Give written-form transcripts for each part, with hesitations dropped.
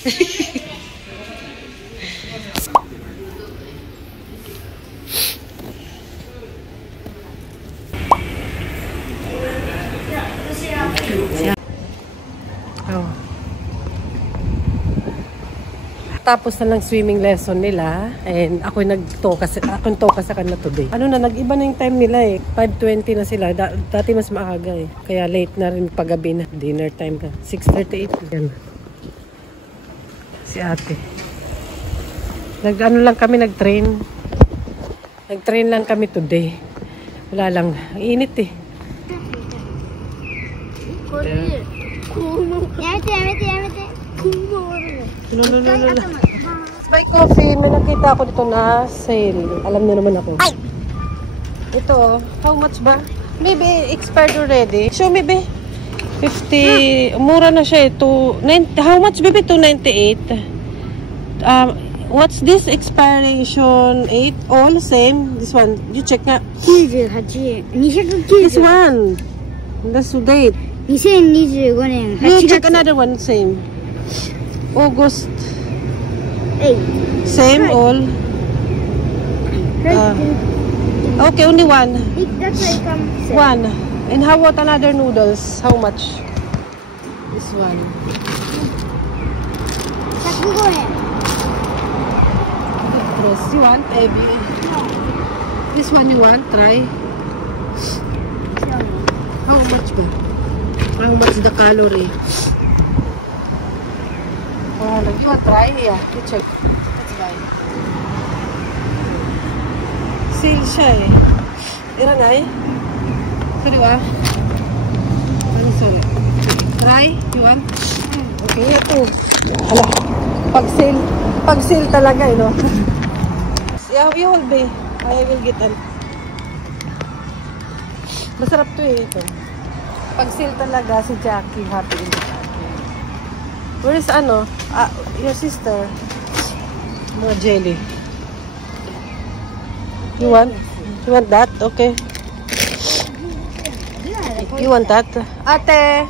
Oh. Tapos na lang swimming lesson nila and ako nagtoka sa kanila today. Ano na, nag-iba na yung time nila eh. 5:20 na sila. Dati mas maaga eh. Kaya late na rin paggabi na. Dinner time ka. 6:38. Yan. Si ate. Nag-ano lang kami, nag-train. Nag-train lang kami today. Wala lang. Init eh. No. Buy coffee. May nakita ako dito na sale. Alam na naman ako. Ay! Ito, how much ba? Maybe expired already. Show me, be. 50. Mura na siya eh. How much, baby? 298. What's this? Expiration 8? All same. This one. You check nga. 98 円。This one. That's the date. 2025年 You check another one. Same. August. 8. Same all. Okay, only one. That's why it comes. One. And how about another noodles? How much? This one. 105円。You want, baby? This one you want? Try. How much ba? How much the calorie? You want try? Yeah, you check. Let's buy. Sale siya eh. Ira na eh. Sorry ba? I'm sorry. Try? You want? Okay, ito. Hala. Pag sale talaga eh, no? Yeah, you will be. I will get an. Masarap to eh, ito. Pag sale talaga, si Jackie happy in the Jackie. Where is your sister? Mga jelly. You want? You want that? Okay. You want that? Ate!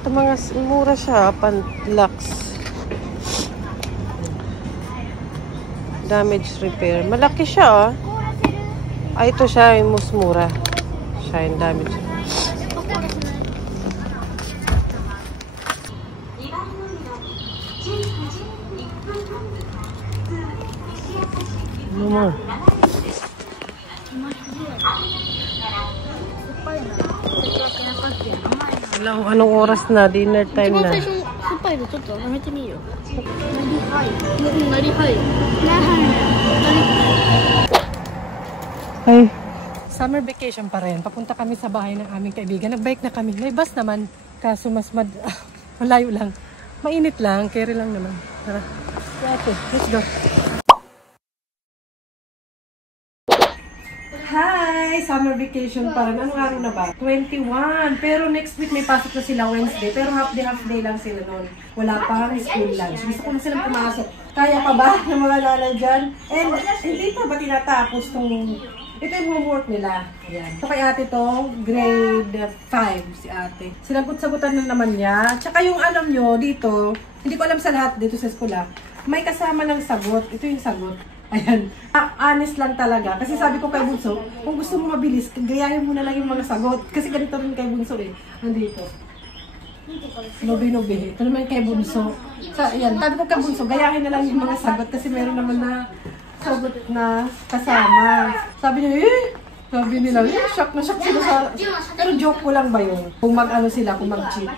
Ito mga mura siya, Panlax. Damage repair. Malaki siya, oh. Ay, ito siya yung mas mura. Siya yung damage. Ano mo? Wala kung anong oras na. Dinner time na. Ay, summer vacation pa rin. Papunta kami sa bahay ng aming kaibigan. Nag-bike na kami. May bus naman. Kaso mas malayo lang. Mainit lang. Carry lang naman. Tara. Okay, let's go. Hi! Summer vacation pa rin. Anong araw na ba? 21. Pero next week may pasok na sila Wednesday. Pero half day lang sila noon. Wala pang school lunch. Gusto ko na silang pumasok. Kaya pa ba ng mga nanay dyan? And hindi pa ba tinatapos tong... Ito yung homework nila. Ayan. So kay ate to, grade 5 si ate. Sinagot-sagutan na naman niya. Tsaka yung alam nyo dito, hindi ko alam sa lahat dito sa eskwela, may kasama ng sagot. Ito yung sagot. Ayan. Honest lang talaga. Kasi sabi ko kay Bunso, kung gusto mo mabilis, gayahin mo na lang yung mga sagot. Kasi ganito rin kay Bunso eh. Nandito. Nobi-nobi. Ito naman kay Bunso. Ayan. Sabi ko kay Bunso, gayahin na lang yung mga sagot. Kasi meron naman na sagot na kasama. Sabi niya, sabi nila, shock na shock sila sa... Pero joke ko lang ba yun? Kung mag-ano sila, kung mag-cheat.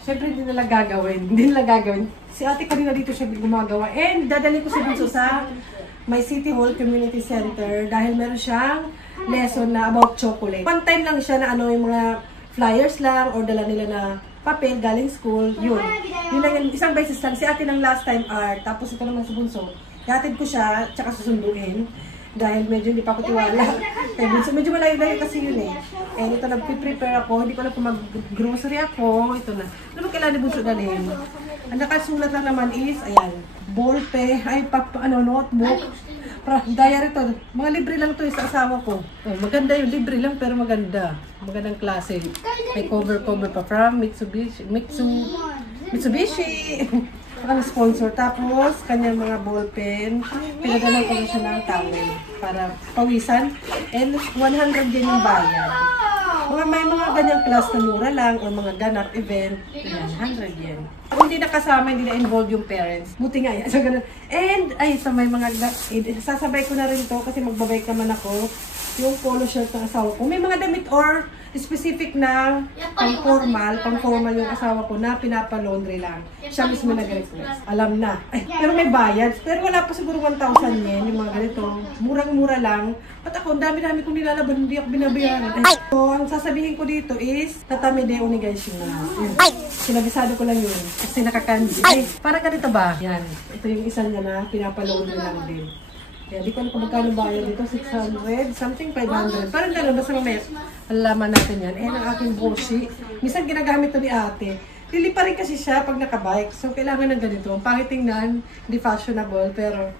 Siyempre hindi nila gagawin. Hindi nila gagawin. Si ate kanina dito siya gumagawa. And dadali ko si Bunso sa may City Hall Community Center dahil meron siyang lesson na about chocolate. One time lang siya na yung mga flyers lang or dala nila na papel galing school. Yun. Yun lang yun. Isang beses lang. Si ate ng last time art. Tapos ito naman si Bunso. Yatid ko siya, tsaka susunduin. Dahil medyo hindi pa ako tiwala. Kaya medyo malayo-layo kasi yun eh. And ito, nag-prepare ako. Hindi ko alam kung mag-grocery ako. Ito na. Ano ba kailangan ni Bunso dalhin? Ang nakasulat lang naman is, ayan, ballpen, notebook, diary to. Mga libre lang to sa asawa ko. Oh, maganda yun. Libre lang pero maganda. Magandang klase. May cover pa from Mitsubishi. sponsor. Tapos, kanyang mga ballpen. Pinadalan ko na siya ng towel para pawisan. And 100 din yung bayad. May mga ganyang class na mura lang o mga ganap event. Yan, 100 yen. Kung hindi nakasama, hindi na-involve yung parents. Buti nga yan. So, ganun. And, sa may mga, sasabay ko na rin to kasi magbabay naman ako. Yung polo shirt ng asawa ko. May mga damit or specific na pang-formal yung asawa ko na pinapa-laundry lang. Siya mismo nag-request. Alam na. Pero may bayad. Pero wala pa siguro 1,000 yen yung mga ganito. Murang-mura lang. At ako, ang dami-dami kong nilalaban, hindi ako binabayaran. So, ang sasabihin ko dito is, tatami de onigaishimasu. Sinabisado ko lang yun. Kasi nakakanji. Para ganito ba? Yan. Ito yung isa niya na pinapa-laundry lang din. Kaya di ko alam kung magkano bayad dito, 600, something 500. Parang gano'n, basta mamaya, alalaman natin yan. Ang aking boshi. Minsan ginagamit to ni ate. Lili pa rin kasi siya pag nakabike. So, kailangan ng ganito. Pangit tingnan, hindi fashionable, pero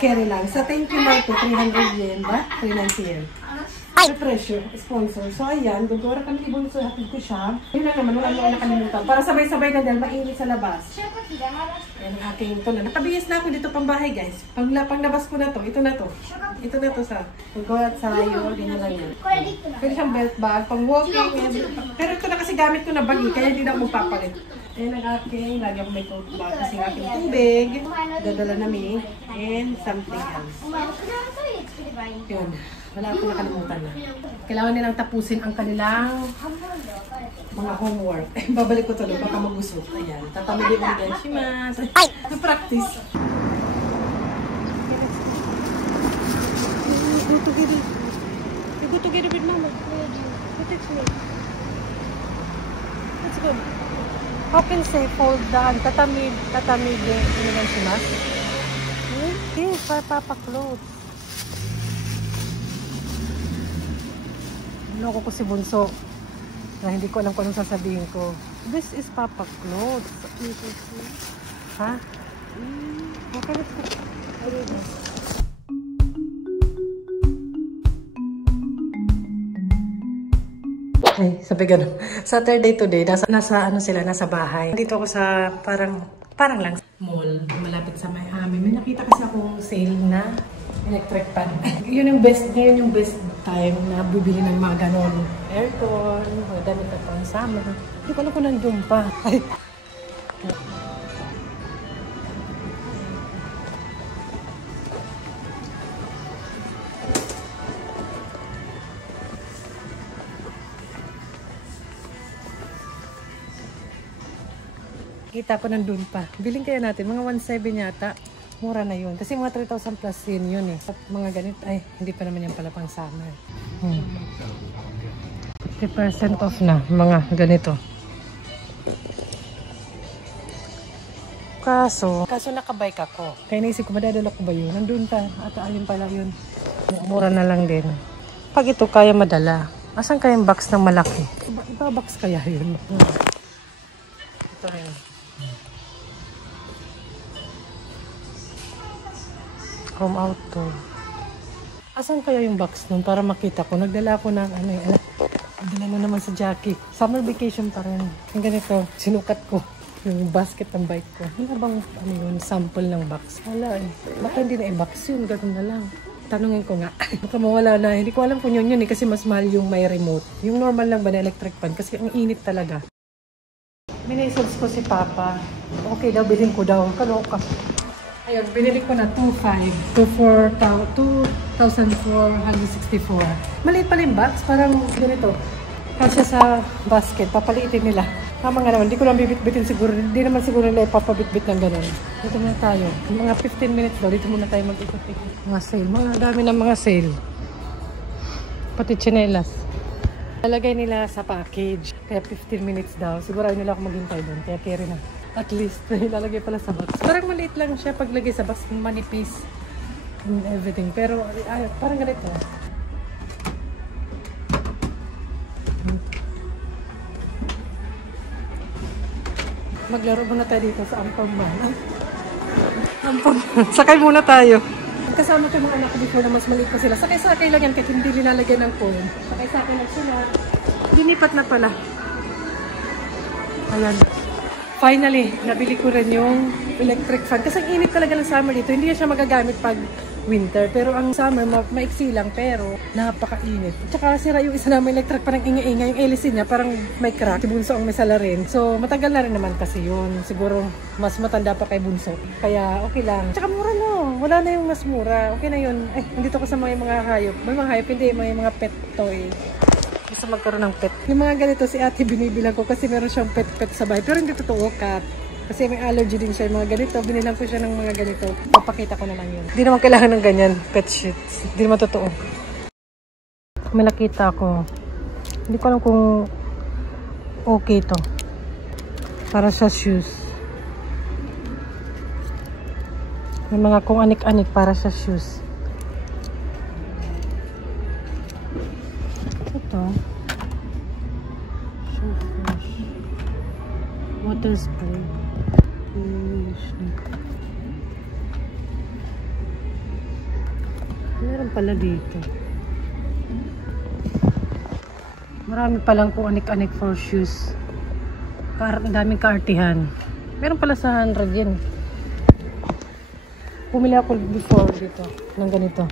carry lang. Sa thank you mark ko, 300 yen ba? 390 yen. Pressure, sponsor. So, ayan, gagawin kami ibon so hatid ko siya. Yun lang naman, wala naman nakalimutan. Para sabay-sabay na dahil mainit sa labas. Ayan ang aking ito na. Nakabihis na ako dito pang bahay, guys. Panglabas ko na to. Ito na to. Ito na to sa pag-go sayo. Ganyan lang yan. Pwede siyang belt bag, pang walking. Pero ito na kasi gamit ko na bagi, kaya hindi na ako magpapalit. Ayan ang aking, lagi ako may tote bag kasi ang aking tubig. Dadala namin. And something else. Yun. Wala akong nakalimutan na. Kailangan nilang tapusin ang kanilang mga homework. Babalik ko tuloy, baka magusot. Ayan. Tatamili mo din. Shimas. Na-practice. Go together. You go together with mama. Go text me. Let's go. How can say fold down? Tatamid din. Inilan shimas. Yes, para papa-clothes. Loko ko si Bunso na hindi ko alam kung anong sasabihin ko. This is Papa clothes. Ha? Okay, let's go. Ay, sabi ganun. Saturday today, nasa ano sila, nasa bahay. Dito ako sa parang lang mall, malapit sa may amin. May nakita kasi akong sale na electric fan. Yun yung best time na bibili ng mga ganon. Aircon, mga damit na pang summer. Hindi ko alam kung nandun pa. Ay. Kita ko nandun pa. Biling kaya natin, mga 1.7 yata. Mura na yun. Kasi mga 3,000 plus yun eh. At mga ganit, ay, hindi pa naman yan pala pang summer. 50% off na, mga ganito. Kaso nakabike ako. Kaya naisip ko, madadala ko ba yun? Nandun pa. At ayun pala yun. Mura na lang din. Pag ito kaya madala, asan kayang box ng malaki? Iba box kaya yun? Ito rin. Home outdoor. Asan kaya yung box nun para makita ko? Nagdala ako ng ano eh. Nagdala na naman sa Jackie. Summer vacation pa rin. Yung ganito, sinukat ko yung basket ng bike ko. Wala bang ano yun, sample ng box? Wala eh. Baka hindi na i-box yun. Ganoon na lang. Tanungin ko nga. Baka mawala na. Hindi ko alam kung yun eh. Kasi mas mahal yung may remote. Yung normal lang ba na electric fan? Kasi ang init talaga. Minisals ko si Papa. Okay daw, bilhin ko daw. Kaloka. Ayun, binili ko na 2,464. Maliit pala yung box, parang ganito. Kasi sa basket, papaliitin nila. Tama nga naman, hindi ko lang bibit-bitin siguro. Hindi naman siguro nila ipapabit-bit ng gano'n. Dito muna tayo. Mga 15 minutes daw, dito muna tayo mag-ikot-ikot. Mga sale, mga dami ng mga sale. Pati tsinelas. Nalagay nila sa package. Kaya 15 minutes daw. Siguro nila ako maghintay doon. Kaya carry na. At least, nilalagay pala sa box. Parang maliit lang siya paglagay sa box. Manipis and everything. Pero, parang ganito. Maglaro muna tayo dito sa Ampangman. Sakay muna tayo. Kasama ko yung mga anak ko before na mas maliit ko sila. Sakay-sakay lang yan kahit hindi nilalagyan ng phone. Sakay-sakay lang sila. Dinipat na pala. Ayan. Finally, nabili ko rin yung electric fan. Kasi ang init talaga ng summer dito. Hindi siya magagamit pag winter. Pero ang summer, maiksi lang. Pero napakainit. Tsaka sira yung isa namin electric fan ng inga-inga. Yung LC niya parang may crack. Si Bunso ang may sala rin. So matagal na rin naman kasi yun. Siguro mas matanda pa kay Bunso. Kaya okay lang. Tsaka mura no. Wala na yung mas mura. Okay na yun. Nandito ko sa mga hayop. May mga hayop, hindi. May mga pet toy. Gusto magkaroon ng pet. Yung mga ganito si ate binibilang ko kasi meron siyang pet sa bahay. Pero hindi totoo, cat. Kasi may allergy din siya yung mga ganito. Binilang ko siya ng mga ganito. Papakita ko na lang yun. Hindi naman kailangan ng ganyan. Pet sheets. Hindi naman totoo. May nakita ko. Hindi ko alam kung okay to. Para sa shoes. May mga kung anik-anik para sa shoes. Ito. Water spray. Meron pala dito. Marami palang kung anik-anik for shoes. Ang daming kaartihan. Meron pala sa 100 yen. Pumili ako before dito ng ganito.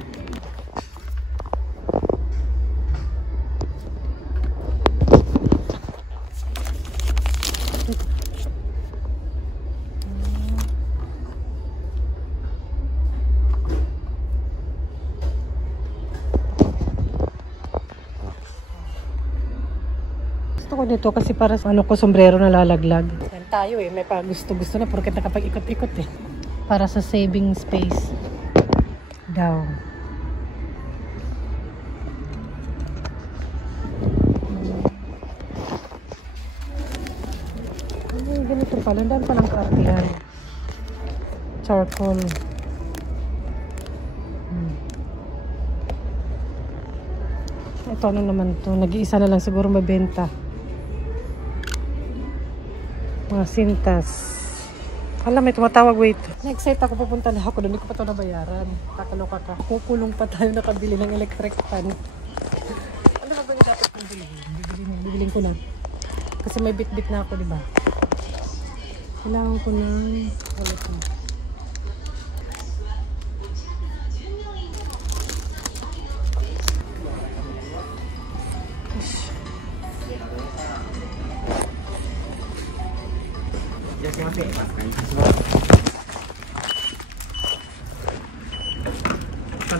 Gusto ko dito kasi para sa ano ko, sombrero na lalaglag. Yan tayo may pa gusto na porket nakapag-ikot-ikot Para sa saving space daw. Ganito pala. Daan pa ng kaartihan. Charcoal. Ito ano naman to. Nag-iisa na lang siguro mabenta. Mga sintas. Alam, may tumatawag. Wait. Na-excite ako. Pupunta na ako. Hindi ko pa ito nabayaran. Kakaloka ka. Kukulong pa tayo nakabili ng electric fan. Ano ba yung dapat kong bilhin? Bibilin ko na. Kasi may bit-bit na ako, diba? Kailangan ko ng wallet na.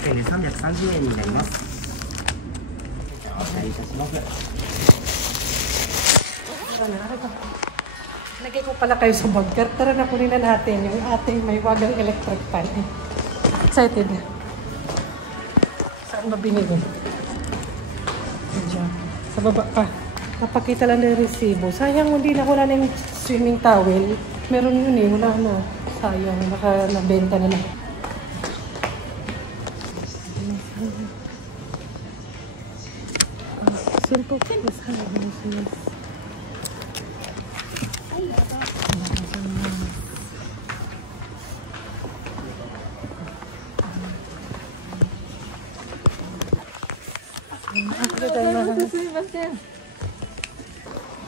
$330円になります。お願いいたします。Lagay ko pala kayo sa bag. Tara na kunin na natin yung ating may wagang electric fan. Excited. Saan ba binili? Diyan. Sa baba pa. Napakita lang ng resibo. Sayang hindi na wala na yung swimming towel. Meron yun wala na. Sayang. Nabenta na lang. Simple things.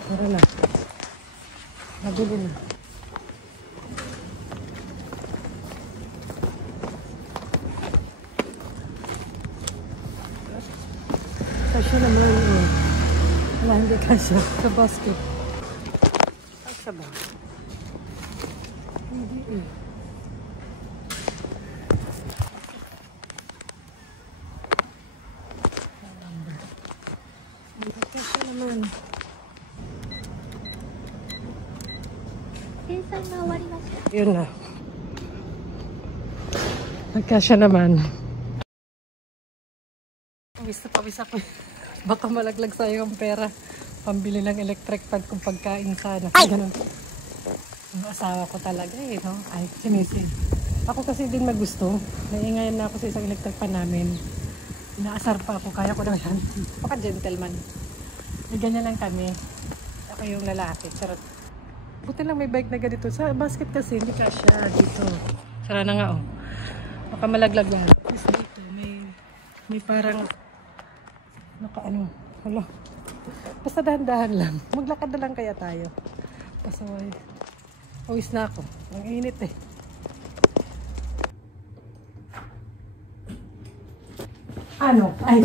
Tara na. Nabili na. Kasya naman wala, hindi kasya sa basket. Kasya ba? Hindi kasya naman. Yun na. Nagkasya naman. Pawis ako. Baka malaglag sa'yo ang pera. Pambili ng electric fan kung pagkain sana. Ganun. Ang asawa ko talaga no? Ay, sinisi. Ako kasi din magusto. Naingayan na ako sa isang electric fan namin. Inaasar pa ako. Kaya ko na yan. Baka gentleman. May ganyan lang kami. Ako yung lalaki. Charot. Buti lang may bike na ganito. Sa basket kasi hindi kasya dito. Sara na nga Baka malaglag yan. Tapos dito may parang nakaano. Hala. Basta dahan-dahan lang. Maglakad na lang kaya tayo. Pasaway. Uwis na ako. Ang init eh. Ano? Ay.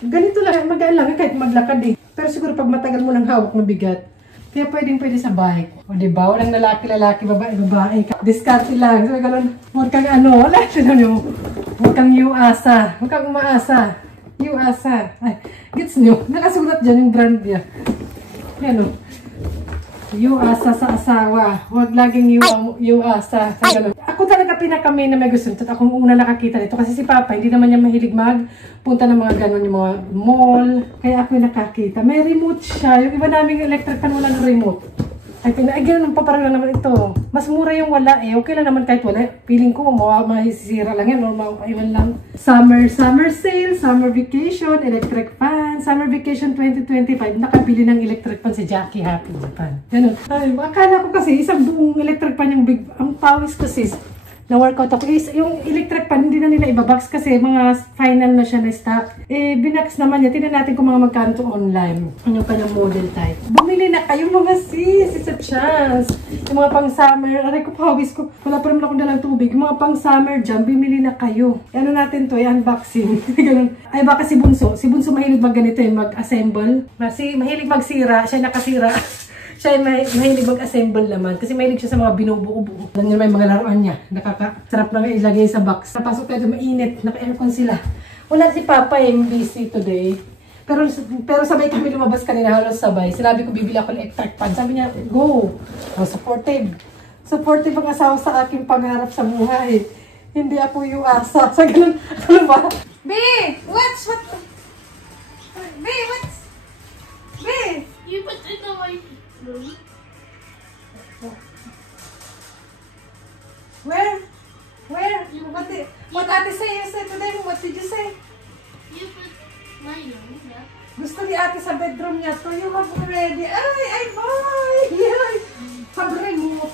Ganito lang. Magaan lang kahit maglakad eh. Pero siguro pag matagal mo ng hawak, mabigat. Kaya pwede sa bike. O diba? Walang lalaki, babae. Discarte lang. So, gano'n, huwag kang ano. Wala siya nyo. Huwag kang uasa. Huwag kang umaasa. Uasa. Ay, gets nyo? Nakasulat dyan yung brand niya. Yan o. Uasa sa asawa. Huwag laging uasa. Ako talaga pinaka-main na may gusto nito. Akong una nakakita nito. Kasi si Papa, hindi naman niya mahilig magpunta ng mga gano'n, yung mga mall. Kaya ako yung nakakita. May remote siya. Yung iba naming electric fan wala ng remote. Ay, gano'n paparang lang naman ito. Mas mura yung wala eh. Okay lang naman kahit wala. Feeling ko, mahisisira lang yan. Normal, ayun lang. Summer sale, summer vacation, electric fan. Summer vacation 2025. Nakabili ng electric fan si Jackie Happy Japan. Ganun. Ay, akala ko kasi isang buong electric fan yung big. Ang pawis ko sis. Na-workout ako. Yung electric pan, hindi na nila ibabox kasi mga final na siya na stock. Eh, binax naman niya. Tingnan natin kung mga magkanto online. Ano pa ng model type. Bumili na kayo mga sis. It's a chance. Yung mga pang-summer. Aray ko, pawis ko. Wala pa naman akong dalang tubig. Yung mga pang-summer dyan, bumili na kayo. Ano natin to? Unboxing. Ay, baka si Bunso. Si Bunso mahilig mag-ganito mag-assemble. Mahilig magsira. Siya nakasira. Siya ay mahilig mag-assemble naman. Kasi mahilig siya sa mga binubuo-buo. Alam niyo naman yung mga laruan niya. Nakakasarap lang ilagay sa box. Napasok tayo, mainit. Naka-aircon sila. Wala si Papa busy today. Pero sabay kami lumabas kanina. Halos sabay. Sinabi ko, bibili ako ng electric fan. Sabi niya, go. Supportive. Supportive ang asawa sa aking pangarap sa buhay. Hindi ako yung asa. Sa ganun. Ano ba? Babe! What? Babe, what's? Babe! You put it in my room. Where? What Ate say today? What did you say? You put my room, yeah. Gusto ni Ate sa bedroom niya to. You have already. Ay, boy! Ay! Sabi mo.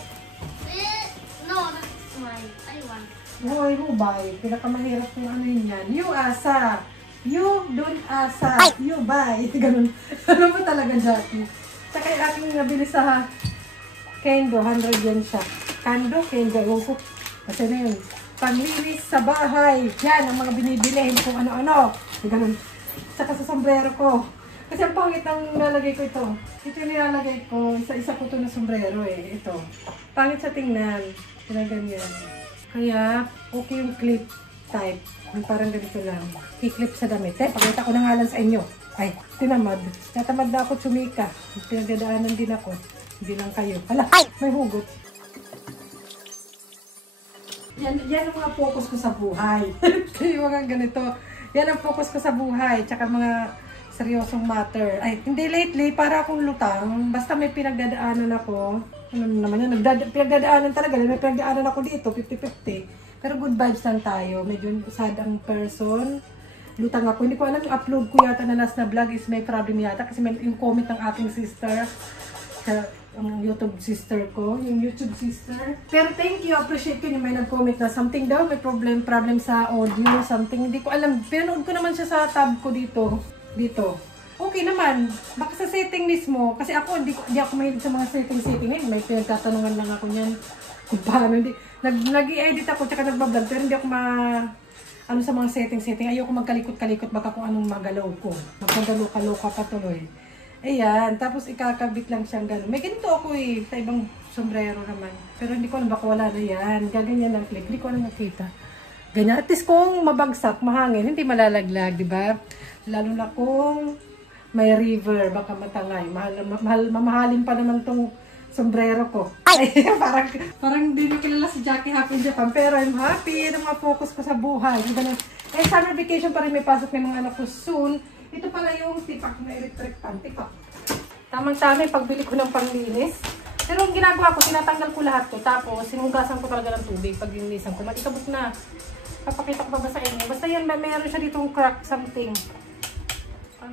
No, that's mine. I want. Hoy, buy. Pinakamahirap kung ano yun yan. You asa. You don't asa. You buy. Ganun. Ano mo talaga, Jackie? Tsaka yung aking nabili sa Kendo. 100 yan siya. Kendo, Kendo. Kasi na yun. Paglinis sa bahay. Yan ang mga binibilhin kung ano-ano. Ganun. Tsaka sa sombrero ko. Kasi ang pangit ang nilalagay ko ito. Ito yung nilalagay ko. Isa ko ito na sombrero eh. Ito. Pangit sa tingnan. Ganyan. Kaya, okay yung clip type. Yung parang ganito lang. I-clip sa damit. Pakita ko na nga lang sa inyo. Ay, tinamad. Natamad na ako tsumika. Pinagdadaanan din ako. Hindi lang kayo. Hala, may hugot. Yan ang mga focus ko sa buhay. Yung mga ganito. Yan ang focus ko sa buhay. Tsaka mga seryosong matter. Ay, hindi lately. Para akong lutang. Basta may pinagdadaanan ako. Ano naman yan? Pinagdadaanan talaga. May pinagdadaanan ako dito. 50-50. Pero good vibes lang tayo. Medyo sad ang person. Lutang ako. Hindi ko alam yung upload ko yata na last na vlog is may problem yata. Kasi may yung comment ng ating sister. Ang YouTube sister ko. Yung YouTube sister. Pero thank you. Appreciate ko yung may nag-comment na something daw. May problem sa audio. Something. Hindi ko alam. Pinanood ko naman siya sa tab ko dito. Okay naman. Baka sa setting mismo. Kasi ako, hindi ako mahilig sa mga setting. May pinagtatanungan lang ako niyan. Kung paano. Nag-i-edit ako tsaka nagbablog. Pero hindi ako sa mga setting. Ayoko magkalikot-kalikot. Baka kung anong magalaw ko. Magkagalo-kaloka patuloy. Ayan. Tapos ikakabit lang siyang gano'n. May ganito ako sa ibang sombrero naman. Pero hindi ko alam. Baka wala na yan. Gaganyan lang clip. Hindi ko alam nakita. Ganyan. At least kung mabagsak, mahangin, hindi malalaglag. Diba? Lalo na kung may river, baka matangay. Mamahalin pa naman tong sombrero ko. Ay, parang hindi nyo kilala si Jackie Happy Japan. Pero I'm happy. Ang mga focus ko sa buhay. Eh, summer vacation pa rin may pasok ng mga anak ko soon. Ito pala yung tipak na electric pan. Tipak. Tamang-tama yung pagbili ko ng panglinis. Pero ang ginagawa ko, tinatanggal ko lahat to. Tapos, sinugasan ko talaga ng tubig pag linisan ko. Matikabot na. Papakita ko pa ba sa inyo? Basta yan, meron siya ditong crack something.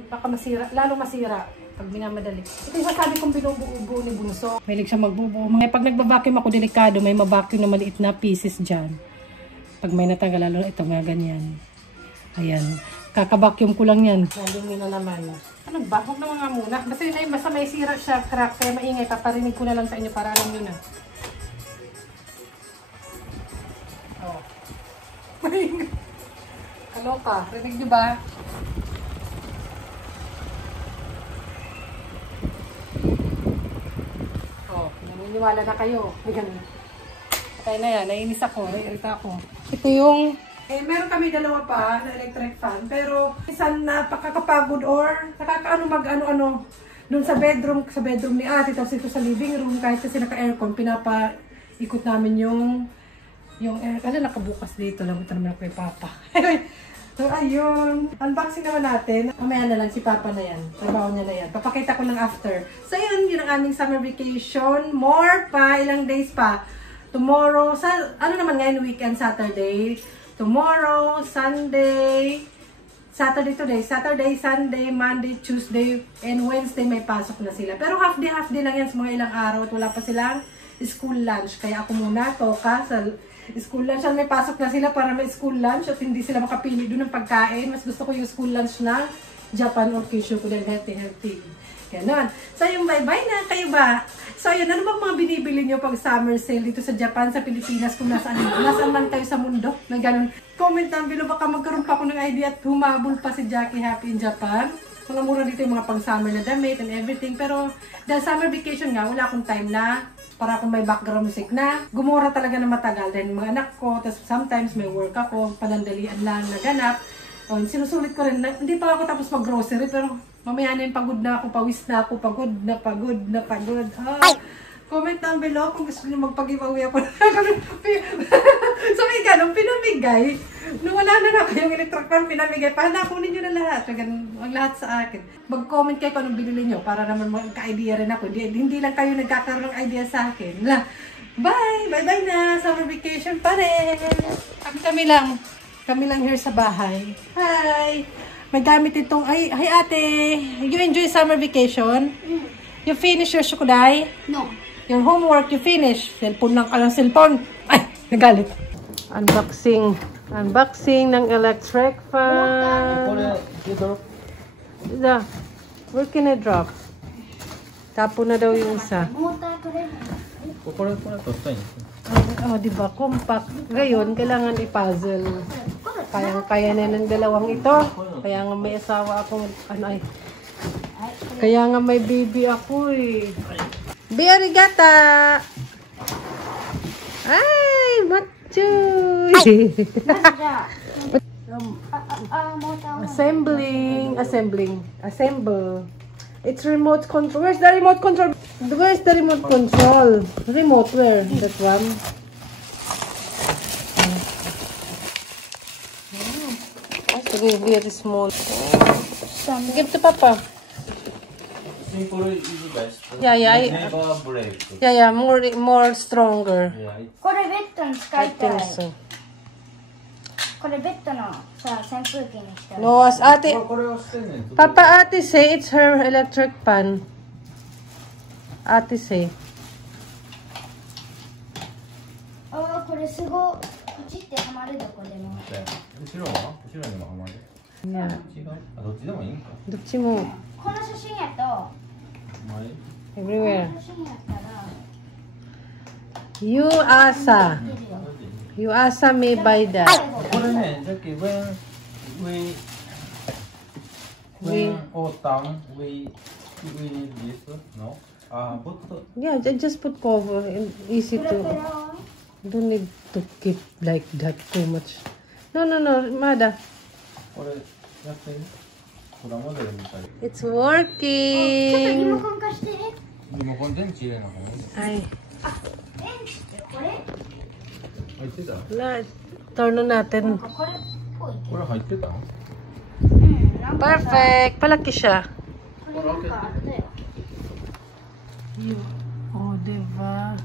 Baka masira, lalo masira pag minamadali. Ito yung sasabi kong binubuo ni Bunso. Mahilig siya magbubuo. Pag nagbabacuum ako delikado, may mabacuum na maliit na pieces dyan. Pag may natanggal, lalo ito, mga ganyan. Ayan. Kakabacuum ko lang yan. Nandun na naman. Ano ba? Huwag naman nga muna. Basta may sira siya, crack, kaya maingay. Paparinig ko na lang sa inyo para alam nyo na. Oh. Maingay. Kaloka. Rinig nyo ba? Oh, naniniwala na kayo. May ganun. Patay na yan. Nainis ako. Nairita ako. Ito yung... meron kami dalawa pa na electric fan, pero minsan napakakapagod or nakakaano mag-ano-ano doon sa bedroom ni ate, tapos ito sa living room, kahit kasi naka-aircon, pinapaikot namin yung air. Ano, nakabukas dito lang, ito naman ako kay Papa. So, ayun. Unboxing naman natin. Mamaya na lang si Papa na yan. Trabaho niya na yan. Papakita ko lang after. So, yun ang aming summer vacation. More pa, ilang days pa. Tomorrow, ano naman ngayon, weekend, Saturday. Tomorrow, Sunday, Saturday today, Saturday, Sunday, Monday, Tuesday, and Wednesday may pasok na sila. Pero half day lang yan sa mga ilang araw at wala pa silang school lunch. Kaya ako muna, toka sa school lunch. May pasok na sila para may school lunch at hindi sila makapili doon ng pagkain. Mas gusto ko yung school lunch na Japan or Kyushu ko din healthy. Ganon. So yung bye-bye na, kayo ba? So yun, ano bang mga binibili nyo pag summer sale dito sa Japan, sa Pilipinas, kung nasaan man kayo sa mundo? Na ganon. Comment down below, baka magkaroon pa ako ng idea at humabol pa si Jackie Happy in Japan. Mga mura dito yung mga pang summer na damit and everything. Pero dahil summer vacation nga, wala akong time na para kung may background music na gumura talaga na matagal. Dahil mga anak ko, tapos sometimes may work ako, panandalian lang naganap. Sinusulit ko rin, hindi pa ako tapos mag-grocery, pero mamaya na yung pagod na ako, pawis na ako, pagod na pagod. Comment down below kung gusto nyo magpag-giveaway ako. So may ganun, pinamigay. Nung wala na kayong electric fan, pinamigay. Kunin nyo na lahat. Ang lahat sa akin. Mag-comment kayo kung anong binili nyo para naman magka-idea rin ako. Hindi lang kayo nagkakaroon ng idea sa akin. Bye! Bye-bye na! Summer vacation pa rin! Kami lang here sa bahay. Hi! May gamit itong, hi ate! You enjoy summer vacation? You finish your shukuday? No. Your homework, you finish? Cellphone lang ka ng cellphone. Ay! Nagalit. Unboxing ng electric fan. Where can I drop? Tapo na daw yung isa. Diba? Compact. Ngayon, kailangan i-puzzle. Kaya na ng dalawang ito. Kaya nga may asawa akong, kaya nga may baby ako eh. Arigato! Ay! Machoy! Assemble. It's remote control. Where's the remote control? Where's the remote control? Remote where? That one? It's very small. Give to Papa. Simple is the best. Yeah. Never break. Yeah. More stronger. Yeah, it's これベッドに使 I いた think い。 so. これベッドのさ扇風機にしたい。 No, as ate. これをしてね。 Papa, ate say it's her electric pan. Ate say. ああこれすごい。ポチってはまるどこでも。後ろは？後ろにもはまる。 Yeah. 違う？どっちでもいいんか。どっちも。この写真やと。前。 Everywhere. この写真やったら。 Yuasa. Yuasa may buy that. これね、さっきwhen autumn we need this, no? Put Yeah, just put cover and easy ペラペ to. ラは Don't need to keep like that too much. No, Mada. これやってみ。プラモデルみたい。 It's ちょっとリモ working. コン貸して。リモコン電池入れなのかな。 Ay, 電池ってこれ？入ってた？ turn on natin. これっぽいけこれ入ってた？ど。うん。なんかさ Perfect. Palaki siya. これなんかあれだよ。 Oh, diba?